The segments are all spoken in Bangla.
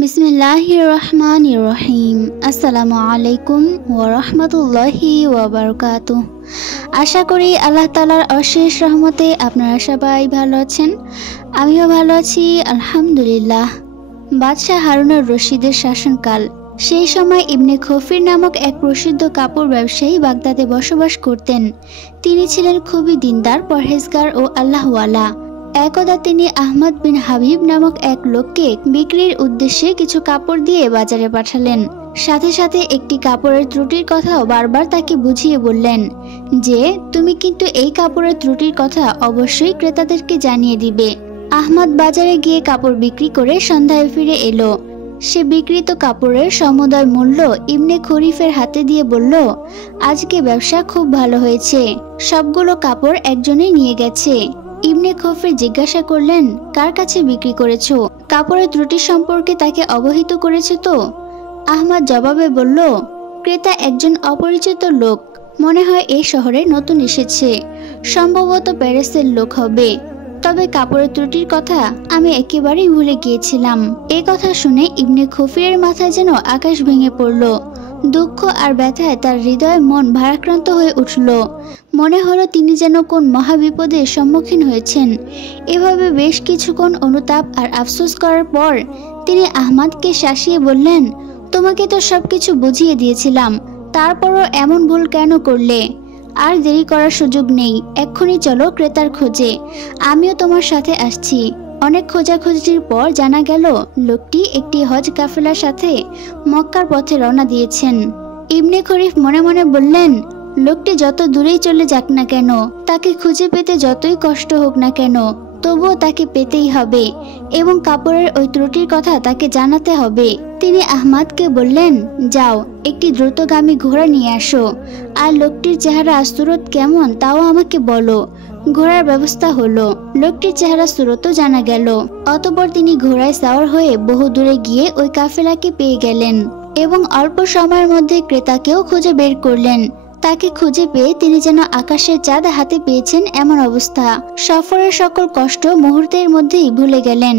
বিসমিল্লাহির রহমানির রহিম। আসসালামু আলাইকুম ওয়া রাহমাতুল্লাহি ওয়া বারাকাতুহু। আশা করি আল্লাহ তাআলার অশেষ রহমতে আপনারা সবাই ভালো আছেন। আমিও ভালো আছি আলহামদুলিল্লাহ। বাদশাহ হারুনুর রশিদের শাসনকাল। সেই সময় ইবনে খফির নামক এক প্রসিদ্ধ কাপড় ব্যবসায়ী বাগদাদে বসবাস করতেন। তিনি ছিলেন খুবই দিনদার, পরহেজগার ও আল্লাহওয়ালা। একদা তিনি আহমদ বিন হাবিব নামক এক লোককে বিক্রির উদ্দেশ্যে কিছু কাপড় দিয়ে বাজারে পাঠালেন। সাথে সাথে একটি কাপড়ের ত্রুটির কথাও বারবার তাকে বুঝিয়ে বললেন যে তুমি কিন্তু এই কাপড়ের ত্রুটির কথা অবশ্যই ক্রেতাদেরকে জানিয়ে দিবে। আহমদ বাজারে গিয়ে কাপড় বিক্রি করে সন্ধ্যায় ফিরে এলো। সে বিক্রিত কাপড়ের সমুদয় মূল্য ইবনে খরিফের হাতে দিয়ে বলল, আজকে ব্যবসা খুব ভালো হয়েছে, সবগুলো কাপড় একজনই নিয়ে গেছে। ইবনে খফির জিজ্ঞাসা করলেন, কার কাছে বিক্রি করেছো? কাপড়ের ত্রুটি সম্পর্কে তাকে অবহিত করেছে তো? আহমদ জবাবে বলল, ক্রেতা একজন অপরিচিত লোক, মনে হয় এই শহরে নতুন এসেছে, সম্ভবত প্যারিসের লোক হবে। তবে কাপড়ের ত্রুটির কথা আমি একেবারেই ভুলে গিয়েছিলাম। এই কথা শুনে ইবনে খফিরের মাথায় যেন আকাশ ভেঙে পড়ল। দুঃখ আর ব্যথায় তার হৃদয় মন ভারাক্রান্ত হয়ে উঠল। মনে হলো তিনি যেন কোন মহাবিপদের সম্মুখীন হয়েছেন। এভাবে বেশ কিছুক্ষণ অনুতাপ আর আফসোস করার পর তিনি আহমদকে শাসিয়ে বললেন, তোমাকে তো সবকিছু বুঝিয়ে দিয়েছিলাম, তারপরও এমন ভুল কেন করলে? আর দেরি করার সুযোগ নেই, এক্ষুনি চলো ক্রেতার খোঁজে, আমিও তোমার সাথে আসছি। অনেক খোঁজাখুঁজির পর জানা গেল লোকটি একটি হজ কাফেলার সাথে মক্কার পথে রওনা দিয়েছেন। ইবনে খরিফ মনে মনে বললেন, লোকটি যত দূরেই চলে যাক না কেন, তাকে খুঁজে পেতে যতই কষ্ট হোক না কেন, তবুও তাকে পেতেই হবে এবং কাপড়ের ওই ত্রুটির কথা তাকে জানাতে হবে। তিনি আহমদকে বললেন, যাও একটি দ্রুতগামী ঘোড়া নিয়ে আসো, আর লোকটির চেহারা সুরত কেমন তাও আমাকে বলো। ঘোড়ার ব্যবস্থা হলো। লোকটির চেহারা সুরতও জানা গেল। অতঃপর তিনি ঘোড়ায় সাওয়ার হয়ে বহু দূরে গিয়ে ওই কাফেলাকে পেয়ে গেলেন এবং অল্প সময়ের মধ্যে ক্রেতাকেও খুঁজে বের করলেন। তাকে খুঁজে পেয়ে তিনি যেন আকাশের চাঁদ হাতে পেয়েছেন এমন অবস্থা। সফরের সকল কষ্ট মুহূর্তের মধ্যেই ভুলে গেলেন।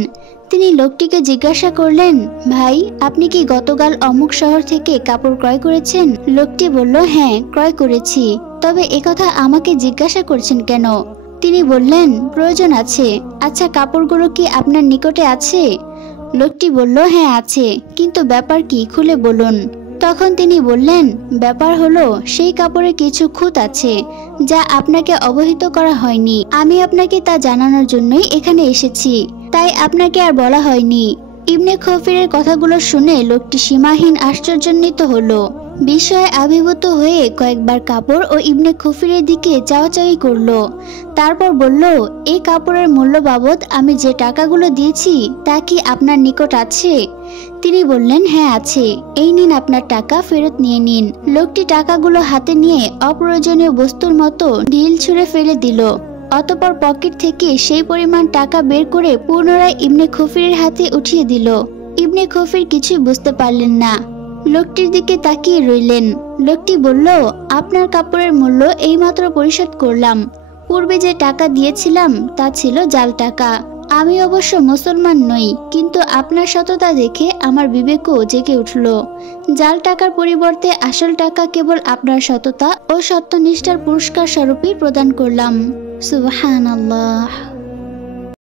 তিনি লোকটিকে জিজ্ঞাসা করলেন, ভাই, আপনি কি গতকাল অমুক শহর থেকে কাপড় ক্রয় করেছেন? লোকটি বলল, হ্যাঁ, ক্রয় করেছি। তবে একথা আমাকে জিজ্ঞাসা করছেন কেন? তিনি বললেন, প্রয়োজন আছে। আচ্ছা, কাপড়গুলো কি আপনার নিকটে আছে? লোকটি বলল, হ্যাঁ আছে, কিন্তু ব্যাপার কি, খুলে বলুন। তখন তিনি বললেন, ব্যাপার হলো সেই কাপড়ে কিছু খুঁত আছে যা আপনাকে অবহিত করা হয়নি। আমি আপনাকে তা জানানোর জন্যই এখানে এসেছি, তাই আপনাকে আর বলা হয়নি। ইবনে খফিরের কথাগুলো শুনে লোকটি সীমাহীন আশ্চর্যান্বিত হলো। বিস্ময়ে আবির্ভূত হয়ে কয়েকবার কাপড় ও ইবনে খফিরের দিকে চাওয়াচাওয়ি করলো। তারপর বলল, এই কাপড়ের মূল্য বাবদ আমি যে টাকাগুলো দিয়েছি তা কি আপনার নিকট আছে? তিনি বললেন, হ্যাঁ আছে, এই নিন আপনার টাকা, ফেরত নিয়ে নিন। লোকটি টাকাগুলো হাতে নিয়ে অপ্রয়োজনীয় বস্তুর মতো ঢিল ছুঁড়ে ফেলে দিল। অতঃপর পকেট থেকে সেই পরিমাণ টাকা বের করে পুনরায় ইবনে খফিরের হাতে উঠিয়ে দিল। ইবনে খফির কিছুই বুঝতে পারলেন না, লোকটির দিকে তাকিয়ে রইলেন। লোকটি বলল, আপনার কাপড়ের মূল্য এইমাত্র পরিশোধ করলাম। পূর্বে যে টাকা দিয়েছিলাম তা ছিল জাল টাকা। আমি অবশ্য মুসলমান নই, কিন্তু আপনার সততা দেখে আমার বিবেকও জেগে উঠল। জাল টাকার পরিবর্তে আসল টাকা কেবল আপনার সততা ও সত্যনিষ্ঠার পুরস্কার স্বরূপই প্রদান করলাম। সুবহানাল্লাহ।